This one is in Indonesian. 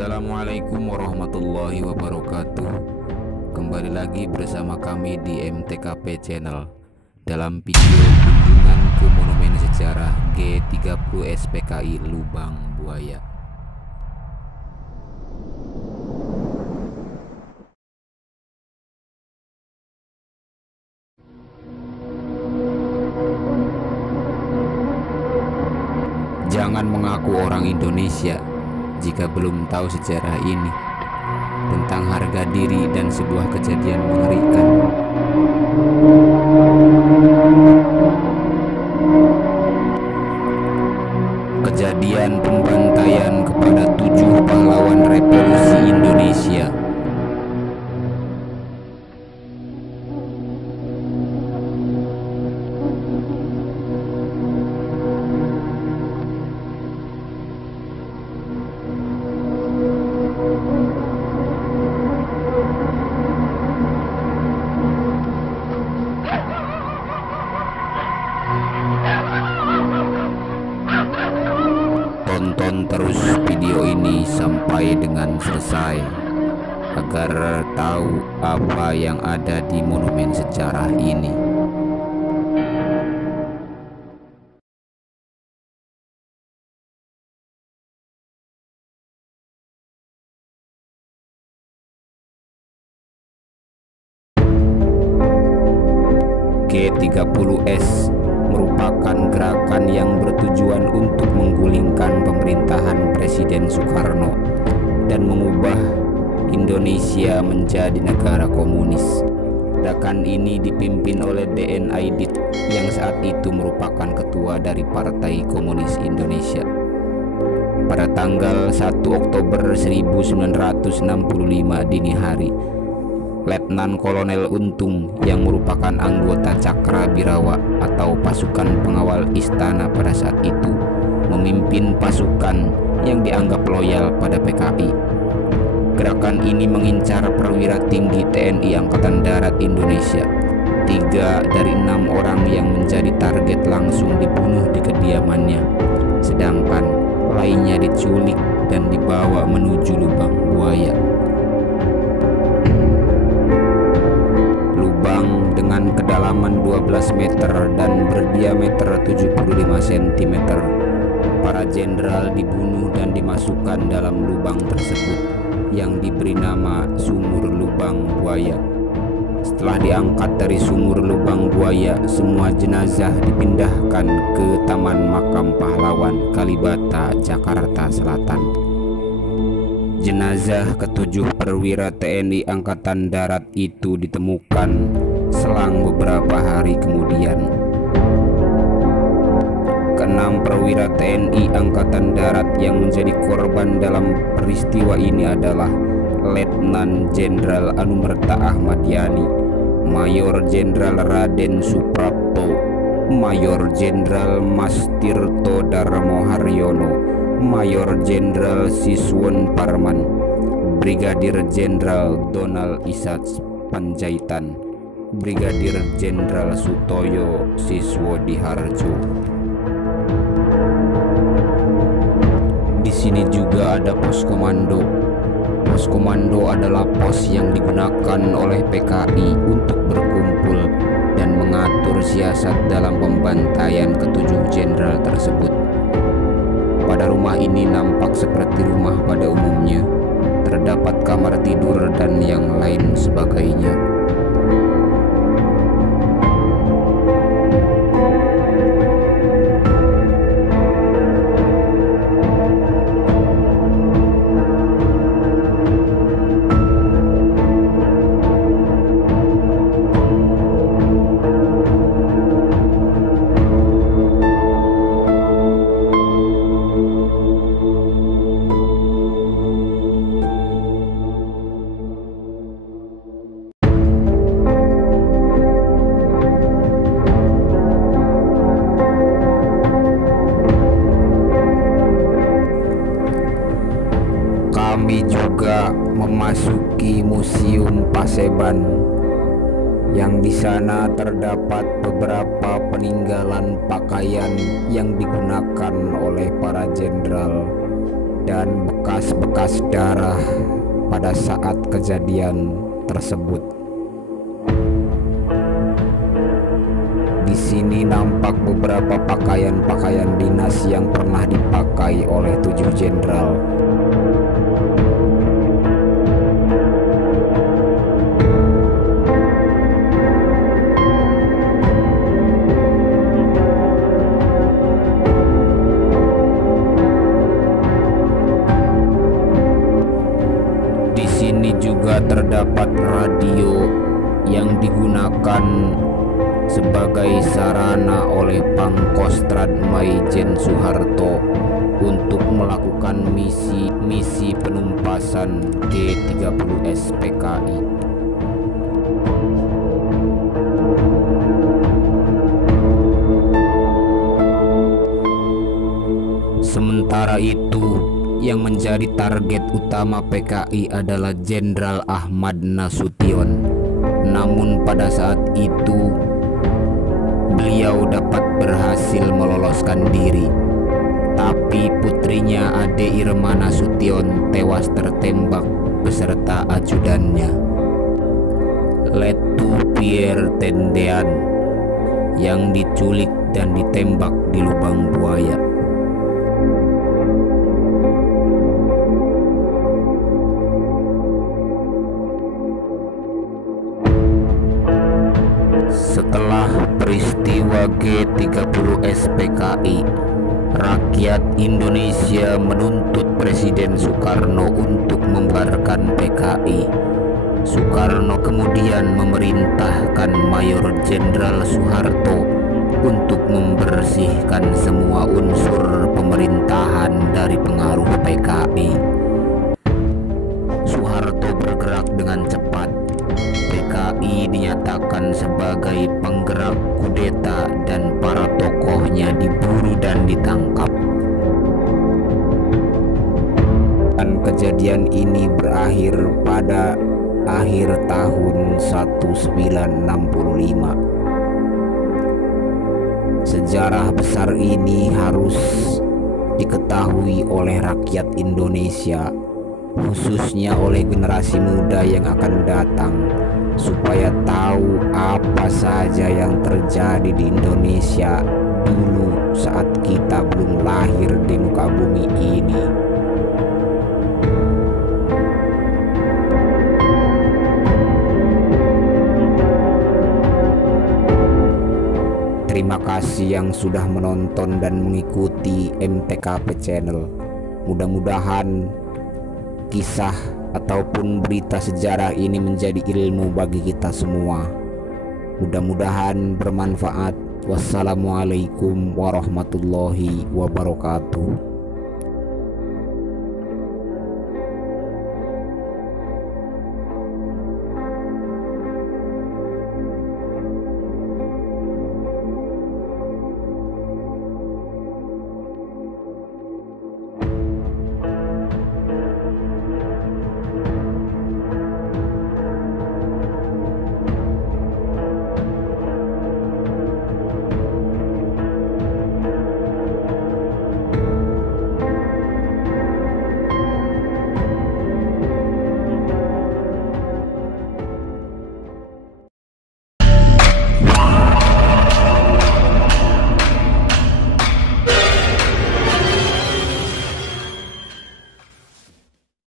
Assalamualaikum warahmatullahi wabarakatuh. Kembali lagi bersama kami di MTKP Channel dalam video kunjungan ke Monumen Sejarah G30 SPKI Lubang Buaya. Jangan mengaku orang Indonesia jika belum tahu sejarah ini, tentang harga diri dan sebuah kejadian mengerikan. Kejadian pembantaian kepada 7 pahlawan revolusi Indonesia. Tonton terus video ini sampai dengan selesai agar tahu apa yang ada di monumen sejarah ini. G30S merupakan gerakan yang bertujuan untuk menggulingkan pemerintahan Presiden Soekarno dan mengubah Indonesia menjadi negara komunis. Gerakan ini dipimpin oleh DN Aidit yang saat itu merupakan ketua dari Partai Komunis Indonesia. Pada tanggal 1 Oktober 1965 dini hari, Letnan Kolonel Untung yang merupakan anggota Cakra Birawa atau pasukan pengawal istana pada saat itu memimpin pasukan yang dianggap loyal pada PKI. Gerakan ini mengincar perwira tinggi TNI Angkatan Darat Indonesia. 3 dari 6 orang yang menjadi target langsung dibunuh di kediamannya, sedangkan lainnya diculik dan dibawa menuju Lubang Buaya. Dengan kedalaman 12 meter dan berdiameter 75 cm, para jenderal dibunuh dan dimasukkan dalam lubang tersebut yang diberi nama Sumur Lubang Buaya. Setelah diangkat dari Sumur Lubang Buaya, semua jenazah dipindahkan ke Taman Makam Pahlawan Kalibata, Jakarta Selatan. Jenazah ke-7 perwira TNI Angkatan Darat itu ditemukan selang beberapa hari kemudian. Ke-6 perwira TNI Angkatan Darat yang menjadi korban dalam peristiwa ini adalah Letnan Jenderal Anumerta Ahmad Yani, Mayor Jenderal Raden Suprapto, Mayor Jenderal Mas Tirto Darmo Haryono, Mayor Jenderal Siswon Parman, Brigadir Jenderal Donald Isats Panjaitan, Brigadir Jenderal Sutoyo Siswodiharjo. Di sini juga ada pos komando. Pos komando adalah pos yang digunakan oleh PKI untuk berkumpul dan mengatur siasat dalam pembantaian ke-7 jenderal tersebut. Pada rumah ini nampak seperti rumah pada umumnya. Terdapat kamar tidur dan yang lain sebagainya. Kami juga memasuki Museum Paseban, yang di sana terdapat beberapa peninggalan pakaian yang digunakan oleh para jenderal dan bekas-bekas darah pada saat kejadian tersebut. Di sini nampak beberapa pakaian-pakaian dinas yang pernah dipakai oleh 7 jenderal. Di sini juga terdapat radio yang digunakan sebagai sarana oleh Pangkostrat Maijen Soeharto untuk melakukan misi penumpasan G30S PKI. Sementara itu, yang menjadi target utama PKI adalah Jenderal Ahmad Nasution. Namun pada saat itu beliau dapat berhasil meloloskan diri, tapi putrinya Ade Irma Nasution tewas tertembak beserta ajudannya, Letu Pierre Tendean, yang diculik dan ditembak di lubang buaya. Setelah peristiwa G30S PKI, rakyat Indonesia menuntut Presiden Soekarno untuk membubarkan PKI. Soekarno kemudian memerintahkan Mayor Jenderal Soeharto untuk membersihkan semua unsur pemerintahan dari pengaruh PKI. Soeharto bergerak dengan cepat. PKI dinyatakan sebagai penggerak kudeta dan para tokohnya diburu dan ditangkap. Dan kejadian ini berakhir pada akhir tahun 1965. Sejarah besar ini harus diketahui oleh rakyat Indonesia, khususnya oleh generasi muda yang akan datang, supaya tahu apa saja yang terjadi di Indonesia dulu saat kita belum lahir di muka bumi ini. Terima kasih yang sudah menonton dan mengikuti MTKP Channel. Mudah-mudahan kisah ataupun berita sejarah ini menjadi ilmu bagi kita semua. Mudah-mudahan bermanfaat. Wassalamualaikum warahmatullahi wabarakatuh.